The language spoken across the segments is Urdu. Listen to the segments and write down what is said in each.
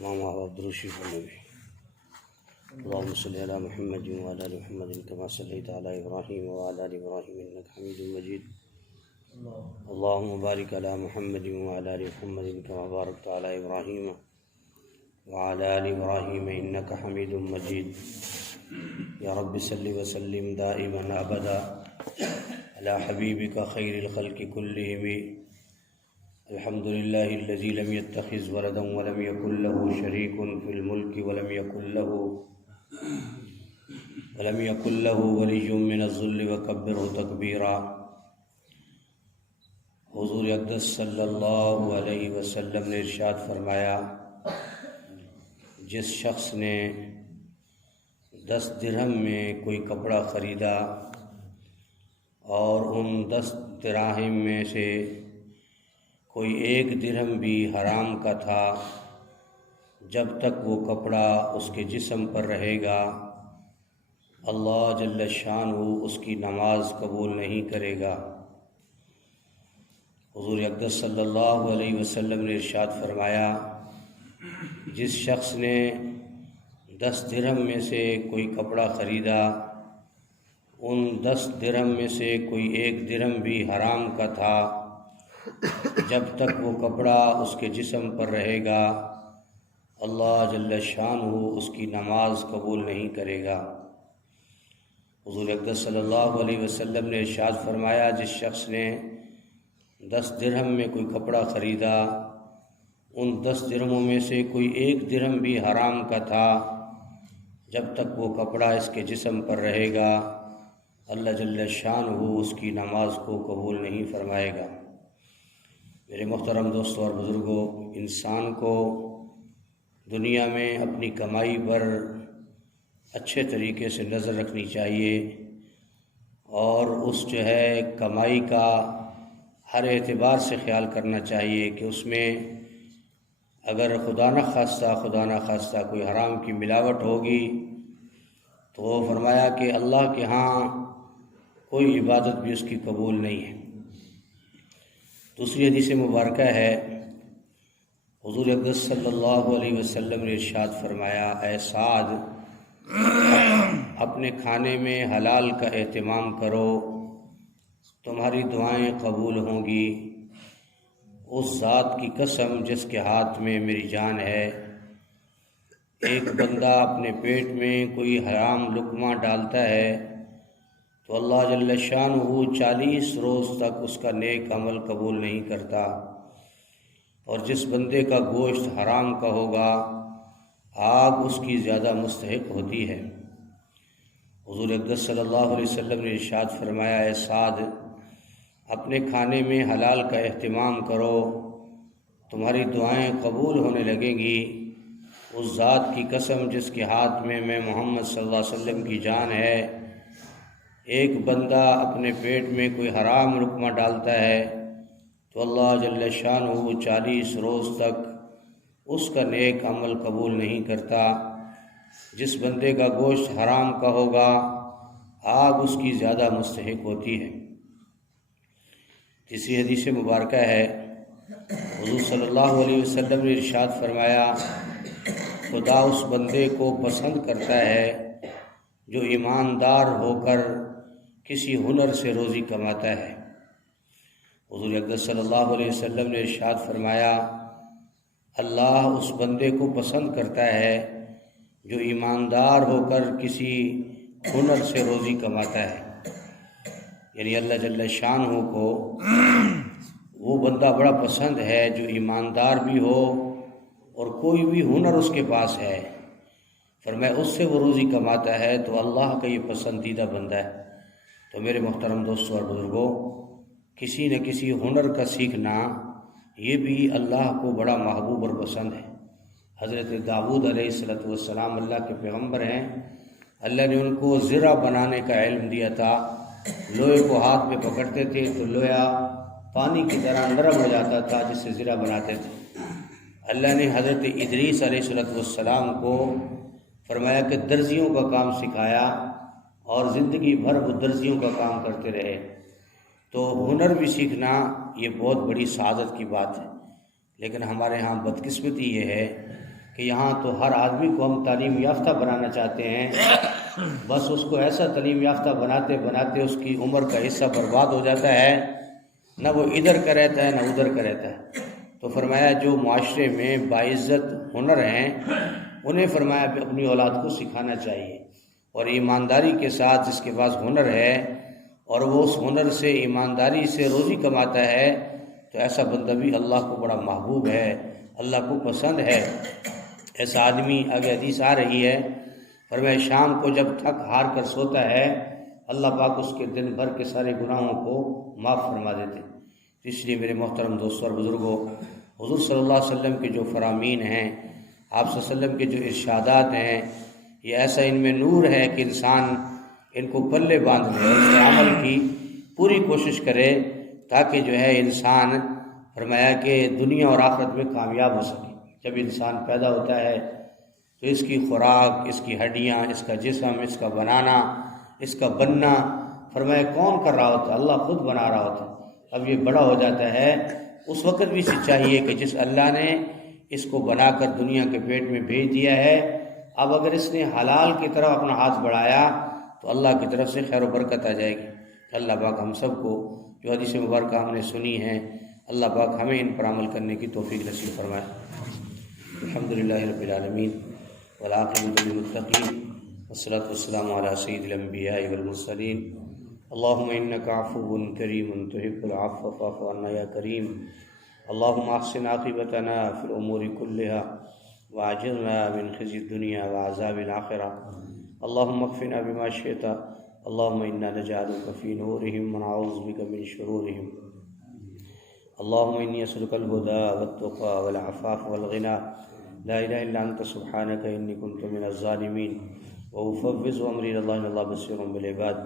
تمام احباب درود شریف النبی اللهم صل علی محمد وعلی آل محمد كما صلیت علی ابراہیم وعلی آل ابراہیم انک حمید مجید اللهم بارک علی محمد وعلی آل محمد كما بارکت علی ابراہیم وعلی آل ابراہیم انک حمید مجید یا رب صل وسلم دائما ابدا علی حبیبک خیر الخلق كلهم الحمد لله الذي لم يتخذ ولدا ولم يكن له شريك في الملك ولم يكن له ولي من الذل وكبره تكبيرا۔ حضور اقدس صلی اللہ علیہ وسلم نے ارشاد فرمایا، جس شخص نے 10 درہم میں کوئی کپڑا خریدا اور ان 10 دراہم میں سے کوئی 1 درہم بھی حرام کا تھا، جب تک وہ کپڑا اس کے جسم پر رہے گا اللہ جل شانہ اس کی نماز قبول نہیں کرے گا۔ حضور اقدس صلی اللہ علیہ وسلم نے ارشاد فرمایا، جس شخص نے 10 درہم میں سے کوئی کپڑا خریدا، ان 10 درہم میں سے کوئی 1 درہم بھی حرام کا تھا، جب تک وہ کپڑا اس کے جسم پر رہے گا اللہ جل شانہ اس کی نماز قبول نہیں کرے گا۔ حضور اقدس صلی اللہ علیہ وسلم نے ارشاد فرمایا، جس شخص نے 10 درہم میں کوئی کپڑا خریدا، ان 10 درہموں میں سے کوئی 1 درہم بھی حرام کا تھا، جب تک وہ کپڑا اس کے جسم پر رہے گا اللہ جل شانہ اس کی نماز کو قبول نہیں فرمائے گا۔ میرے محترم دوستوں اور بزرگوں، انسان کو دنیا میں اپنی کمائی پر اچھے طریقے سے نظر رکھنی چاہیے اور اس کمائی کا ہر اعتبار سے خیال کرنا چاہیے کہ اس میں اگر خدا نخواستہ کوئی حرام کی ملاوٹ ہوگی تو وہ فرمایا کہ اللہ کے ہاں کوئی عبادت بھی اس کی قبول نہیں ہے۔ دوسری حدیث مبارکہ ہے، حضور اقدس صلی اللہ علیہ وسلم نے ارشاد فرمایا، اے سعد، اپنے کھانے میں حلال کا اہتمام کرو، تمہاری دعائیں قبول ہوں گی۔ اس ذات کی قسم جس کے ہاتھ میں میری جان ہے، ایک بندہ اپنے پیٹ میں کوئی حرام لقمہ ڈالتا ہے تو اللہ جل شانہ 40 روز تک اس کا نیک عمل قبول نہیں کرتا، اور جس بندے کا گوشت حرام کا ہوگا آگ اس کی زیادہ مستحق ہوتی ہے۔ حضور اقدس صلی اللہ علیہ وسلم نے ارشاد فرمایا، اے سعد، اپنے کھانے میں حلال کا اہتمام کرو، تمہاری دعائیں قبول ہونے لگیں گی۔ اس ذات کی قسم جس کے ہاتھ میں محمد صلی اللہ علیہ وسلم کی جان ہے، ایک بندہ اپنے پیٹ میں کوئی حرام لقمہ ڈالتا ہے تو اللہ جل شانہ 40 روز تک اس کا نیک عمل قبول نہیں کرتا۔ جس بندے کا گوشت حرام کا ہوگا آگ اس کی زیادہ مستحق ہوتی ہے۔ تیسری حدیث مبارکہ ہے، حضور صلی اللہ علیہ وسلم نے ارشاد فرمایا، خدا اس بندے کو پسند کرتا ہے جو ایماندار ہو کر کسی ہنر سے روزی کماتا ہے۔ حضور اقدس صلی اللہ علیہ وسلم نے ارشاد فرمایا، اللہ اس بندے کو پسند کرتا ہے جو ایماندار ہو کر کسی ہنر سے روزی کماتا ہے۔ یعنی اللہ جل شانہ کو وہ بندہ بڑا پسند ہے جو ایماندار بھی ہو اور کوئی بھی ہنر اس کے پاس ہے، فرمایا اس سے وہ روزی کماتا ہے تو اللہ کا یہ پسندیدہ بندہ ہے۔ تو میرے محترم دوستوں اور بزرگوں، کسی نہ کسی ہنر کا سیکھنا یہ بھی اللہ کو بڑا محبوب اور پسند ہے۔ حضرت داؤد علیہ السلام اللہ کے پیغمبر ہیں، اللہ نے ان کو زرہ بنانے کا علم دیا تھا۔ لوہے کو ہاتھ میں پکڑتے تھے تو لوہا پانی کی طرح نرم ہو جاتا تھا، جس سے زرہ بناتے تھے۔ اللہ نے حضرت ادریس علیہ السلام کو فرمایا کہ درزیوں کا کام سکھایا اور زندگی بھر وہ درزیوں کا کام کرتے رہے۔ تو ہنر بھی سیکھنا یہ بہت بڑی سعادت کی بات ہے، لیکن ہمارے ہاں بدقسمتی یہ ہے کہ یہاں تو ہر آدمی کو ہم تعلیم یافتہ بنانا چاہتے ہیں، بس اس کو ایسا تعلیم یافتہ بناتے بناتے اس کی عمر کا حصہ برباد ہو جاتا ہے، نہ وہ ادھر کا رہتا ہے نہ ادھر کا رہتا ہے۔ تو فرمایا جو معاشرے میں باعزت ہنر ہیں انہیں فرمایا اپنی اولاد کو سکھانا چاہیے، اور ایمانداری کے ساتھ جس کے پاس ہنر ہے اور وہ اس ہنر سے ایمانداری سے روزی کماتا ہے تو ایسا بندہ بھی اللہ کو بڑا محبوب ہے، اللہ کو پسند ہے۔ ایسا آدمی، آگے حدیث آ رہی ہے، فرمایا شام کو جب تھک ہار کر سوتا ہے اللہ پاک اس کے دن بھر کے سارے گناہوں کو معاف فرما دیتے۔ اس لیے میرے محترم دوستوں اور بزرگوں، حضور صلی اللہ علیہ وسلم کے جو فرامین ہیں، آپ صلی اللہ علیہ وسلم کے جو ارشادات ہیں، یہ ایسا ان میں نور ہے کہ انسان ان کو پلے باندھ لے اور اس کے عمل کی پوری کوشش کرے تاکہ جو ہے انسان فرمایا کہ دنیا اور آخرت میں کامیاب ہو سکے۔ جب انسان پیدا ہوتا ہے تو اس کی خوراک، اس کی ہڈیاں، اس کا جسم، اس کا بنانا، اس کا بننا فرمایا کون کر رہا ہوتا ہے؟ اللہ خود بنا رہا ہوتا ہے۔ اب یہ بڑا ہو جاتا ہے، اس وقت بھی اسے چاہیے کہ جس اللہ نے اس کو بنا کر دنیا کے پیٹ میں بھیج دیا ہے، اب اگر اس نے حلال کی طرف اپنا ہاتھ بڑھایا تو اللہ کی طرف سے خیر و برکت آ جائے گی۔ اللہ پاک ہم سب کو جو حدیث مبارکہ ہم نے سنی ہے، اللہ پاک ہمیں ان پر عمل کرنے کی توفیق نصیب فرمائے۔ الحمدللہ رب العالمین والعاقبۃ للمتقین والصلاۃ والسلام علی سید الانبیاء والمرسلین۔ اللہم انک عفو کریم تحب العفو فاعف عنا یا کریم۔ اللہم احسن عاقبتنا فی الامور کلها واجرنا من خزی الدنیا وعذاب الآخرہ۔ اللہم اکفنا بما شئت، اللہم انا نجعلک فی نورہم ونعوذ بک من شرورہم۔ اللہم انی اسألک الہدی والتقی والعفاف والغنی، لا الہ الا انت سبحانک انی کنت من الظالمین، وافوض امری الی اللہ ان اللہ بصیر بالعباد۔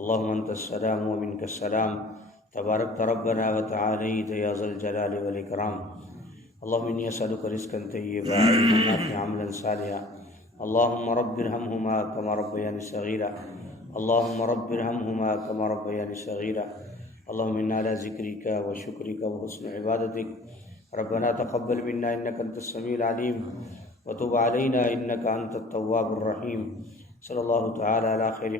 اللہم انت السلام ومنک السلام، تبارکت ربنا وتعالیت یا ذا الجلال والاکرام۔ اللہم انی اسألک رزقا طیبا علما نافعا عملا صالحا۔ اللہم رب ارحمہما کما ربیانی صغیرا، اللہم رب ارحمہما کما ربیانی صغیرا۔ اللہم انا علی ذکرک وشکرک وحسن عبادتک، ربنا تقبل منا انک انت السمیع العلیم وتب علینا انک انت التواب الرحیم۔ صلی اللہ تعالی علی خیر